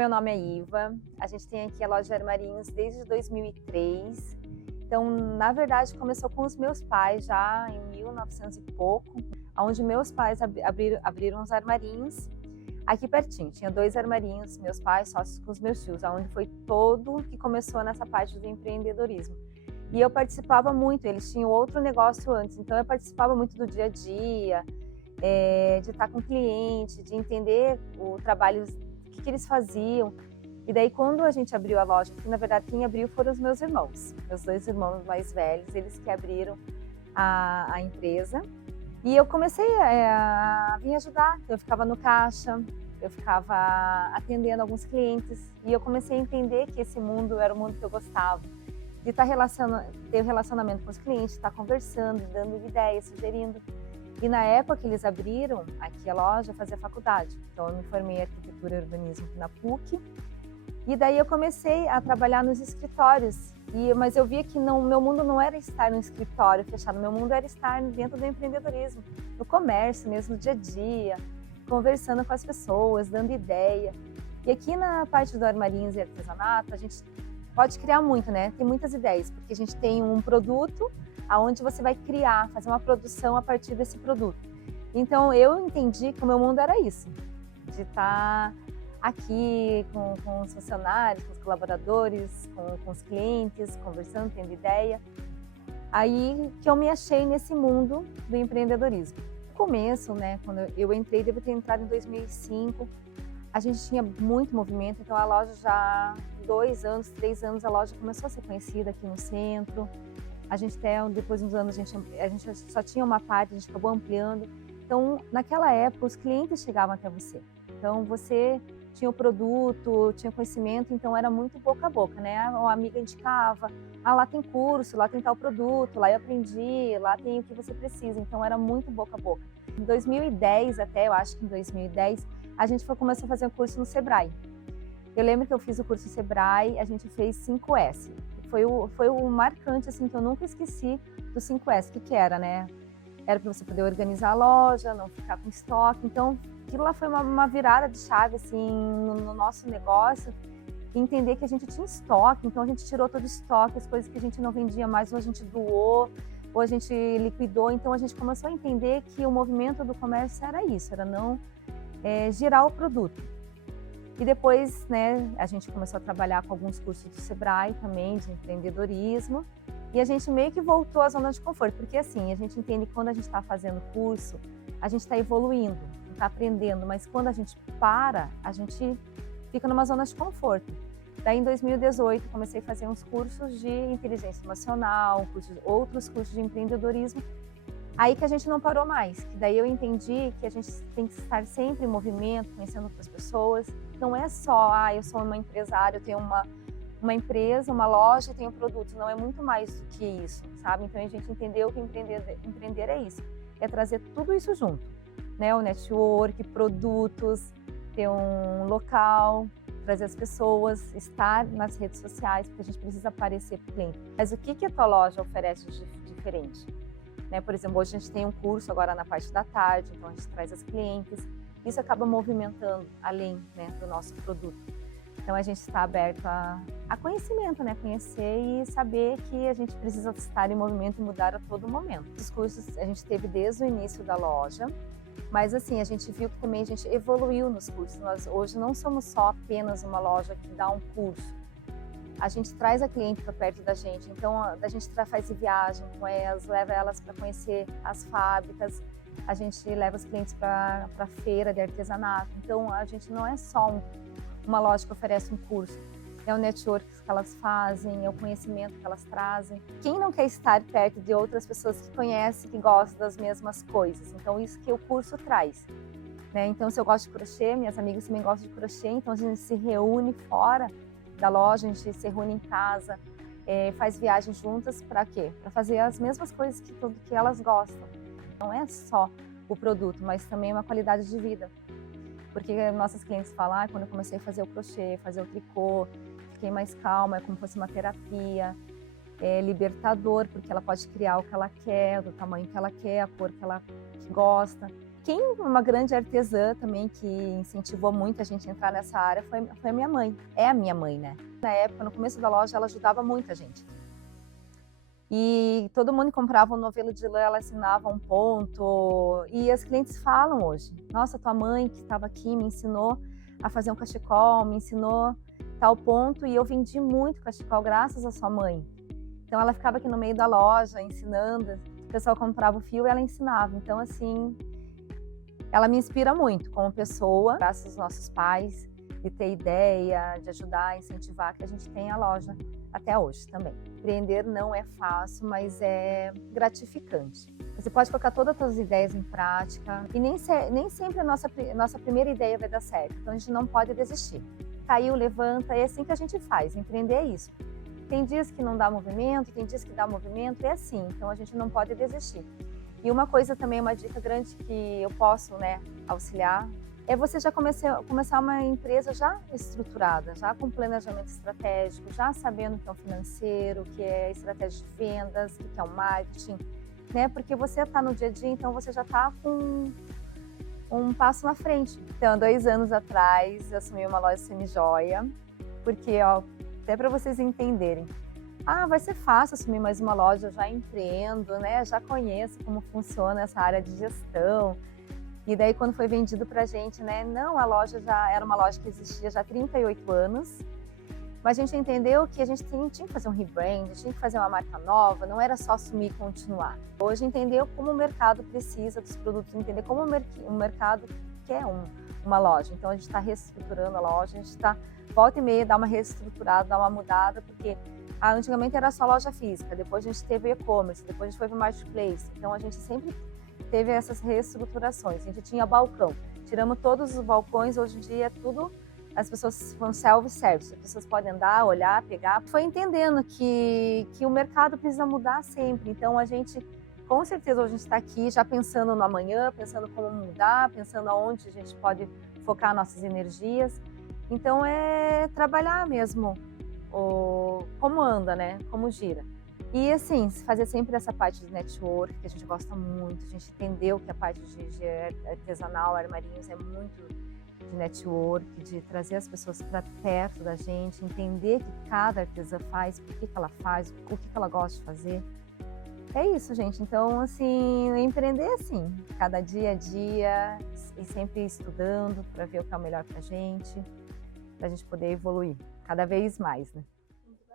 meu nome é Iva, a gente tem aqui a loja de armarinhos desde 2003. Então, na verdade, começou com os meus pais já em 1900 e pouco, onde meus pais abriram os armarinhos aqui pertinho. Tinha 2 armarinhos, meus pais, sócios com os meus tios, onde foi todo que começou nessa parte do empreendedorismo. E eu participava muito, eles tinham outro negócio antes, então eu participava muito do dia a dia, de estar com o cliente, de entender o trabalho, o que eles faziam. E daí, quando a gente abriu a loja, que na verdade quem abriu foram os meus irmãos, meus 2 irmãos mais velhos, eles que abriram a empresa. E eu comecei a vir ajudar, eu ficava no caixa, eu ficava atendendo alguns clientes, e eu comecei a entender que esse mundo era o mundo que eu gostava, de ter um relacionamento com os clientes, estar conversando, dando ideias, sugerindo. E na época que eles abriram aqui a loja, eu fazia faculdade, então eu me formei em arquitetura e urbanismo na PUC. E daí eu comecei a trabalhar nos escritórios, mas eu via que meu mundo não era estar no escritório fechado, meu mundo era estar dentro do empreendedorismo, no comércio mesmo, no dia a dia, conversando com as pessoas, dando ideia. E aqui na parte do armarinhos e artesanato, a gente pode criar muito, né? Tem muitas ideias, porque a gente tem um produto aonde você vai criar, fazer uma produção a partir desse produto. Então eu entendi que o meu mundo era isso, de estar aqui com os funcionários, com os colaboradores, com os clientes, conversando, tendo ideia. Aí que eu me achei nesse mundo do empreendedorismo. No começo, né, quando eu entrei, devo ter entrado em 2005, a gente tinha muito movimento, então a loja já, 2 anos, 3 anos, a loja começou a ser conhecida aqui no centro. A gente até, depois de uns anos, a gente só tinha uma parte, a gente acabou ampliando. Então, naquela época, os clientes chegavam até você. Então, você tinha o produto, tinha conhecimento, então era muito boca a boca, né? Uma amiga indicava, lá tem curso, lá tem tal produto, lá eu aprendi, lá tem o que você precisa, então era muito boca a boca. Em 2010 até, eu acho que em 2010, a gente começou a fazer um curso no Sebrae. Eu lembro que eu fiz o curso no Sebrae, a gente fez 5S. Foi o marcante, assim, que eu nunca esqueci do 5S, que era, né? Era para você poder organizar a loja, não ficar com estoque, então aquilo lá foi uma virada de chave, assim, no nosso negócio, e entender que a gente tinha estoque, então a gente tirou todo o estoque, as coisas que a gente não vendia mais, ou a gente doou, ou a gente liquidou, então a gente começou a entender que o movimento do comércio era isso, era não girar o produto. E depois, né, a gente começou a trabalhar com alguns cursos do Sebrae também, de empreendedorismo, e a gente meio que voltou à zona de conforto, porque assim, a gente entende que quando a gente está fazendo curso, a gente está evoluindo, está aprendendo, mas quando a gente para, a gente fica numa zona de conforto. Daí em 2018 comecei a fazer uns cursos de inteligência emocional, outros cursos de empreendedorismo, aí que a gente não parou mais, que daí eu entendi que a gente tem que estar sempre em movimento, conhecendo outras pessoas, não é só, eu sou uma empresária, eu tenho uma empresa, uma loja, tenho produtos, não, é muito mais do que isso, sabe? Então a gente entendeu que empreender é isso, é trazer tudo isso junto, né? O network, produtos, ter um local, trazer as pessoas, estar nas redes sociais, porque a gente precisa aparecer para o cliente. Mas o que a tua loja oferece de diferente? Né? Por exemplo, hoje a gente tem um curso agora na parte da tarde, então a gente traz as clientes, isso acaba movimentando além, né, do nosso produto. Então a gente está aberto a conhecimento, né? Conhecer e saber que a gente precisa estar em movimento e mudar a todo momento. Os cursos a gente teve desde o início da loja, mas assim, a gente viu que também a gente evoluiu nos cursos. Nós hoje não somos só apenas uma loja que dá um curso. A gente traz a cliente para perto da gente, então a gente faz viagem com elas, leva elas para conhecer as fábricas, a gente leva os clientes para a feira de artesanato. Então a gente não é só uma loja que oferece um curso, é o network que elas fazem, é o conhecimento que elas trazem. Quem não quer estar perto de outras pessoas que conhecem, que gostam das mesmas coisas? Então isso que o curso traz, né? Então se eu gosto de crochê, minhas amigas também gostam de crochê, então a gente se reúne fora da loja, a gente se reúne em casa, faz viagens juntas, para quê? Para fazer as mesmas coisas que elas gostam. Não é só o produto, mas também uma qualidade de vida. Porque nossas clientes falam, quando eu comecei a fazer o crochê, fazer o tricô, fiquei mais calma, é como se fosse uma terapia, é libertador, porque ela pode criar o que ela quer, do tamanho que ela quer, a cor que ela gosta. uma grande artesã também que incentivou muito a gente a entrar nessa área foi a minha mãe. É a minha mãe, né? Na época, no começo da loja, ela ajudava muito a gente. E todo mundo que comprava um novelo de lã, ela assinava um ponto. E as clientes falam hoje: nossa, tua mãe que estava aqui me ensinou a fazer um cachecol, me ensinou tal ponto, e eu vendi muito cachecol graças à sua mãe. Então ela ficava aqui no meio da loja ensinando, o pessoal comprava o fio e ela ensinava. Então assim, ela me inspira muito como pessoa, graças aos nossos pais, de ter ideia, de ajudar, incentivar que a gente tenha a loja até hoje também. Empreender não é fácil, mas é gratificante. Você pode colocar todas as suas ideias em prática e nem sempre a nossa primeira ideia vai dar certo. Então a gente não pode desistir. Caiu, levanta, é assim que a gente faz. Empreender é isso. Tem dias que não dá movimento, tem dias que dá movimento, é assim. Então a gente não pode desistir. E uma coisa também, uma dica grande que eu posso, auxiliar, é você já começar uma empresa já estruturada, já com planejamento estratégico, já sabendo o que é o financeiro, o que é estratégia de vendas, o que é o marketing, né? Porque você está no dia a dia, então você já está com um passo na frente. Então, 2 anos atrás, eu assumi uma loja semi-joia, porque, até para vocês entenderem, vai ser fácil assumir mais uma loja, eu já empreendo, né? Já conheço como funciona essa área de gestão. E daí, quando foi vendido pra gente, né? Não, a loja já era uma loja que existia já há 38 anos, mas a gente entendeu que a gente tinha que fazer um rebrand, tinha que fazer uma marca nova, não era só assumir e continuar. Hoje entendeu como o mercado precisa dos produtos, entender como o mercado quer uma loja. Então a gente está reestruturando a loja, a gente está, volta e meia, dá uma reestruturada, dá uma mudada, porque antigamente era só loja física, depois a gente teve e-commerce, depois a gente foi para o marketplace. Então a gente sempre teve essas reestruturações. A gente tinha balcão, tiramos todos os balcões, hoje em dia é tudo, as pessoas vão self-service, as pessoas podem andar, olhar, pegar. Foi entendendo que o mercado precisa mudar sempre, então a gente, com certeza, hoje a gente está aqui já pensando no amanhã, pensando como mudar, pensando aonde a gente pode focar nossas energias. Então é trabalhar mesmo como anda, né? Como gira. E assim, fazer sempre essa parte de network, que a gente gosta muito, a gente entendeu que a parte de artesanal, armarinhos, é muito de network, de trazer as pessoas para perto da gente, entender o que cada artesã faz, por que ela faz, o que ela gosta de fazer. É isso, gente. Então, assim, empreender assim, cada dia a dia, e sempre estudando para ver o que é o melhor para a gente poder evoluir cada vez mais, né?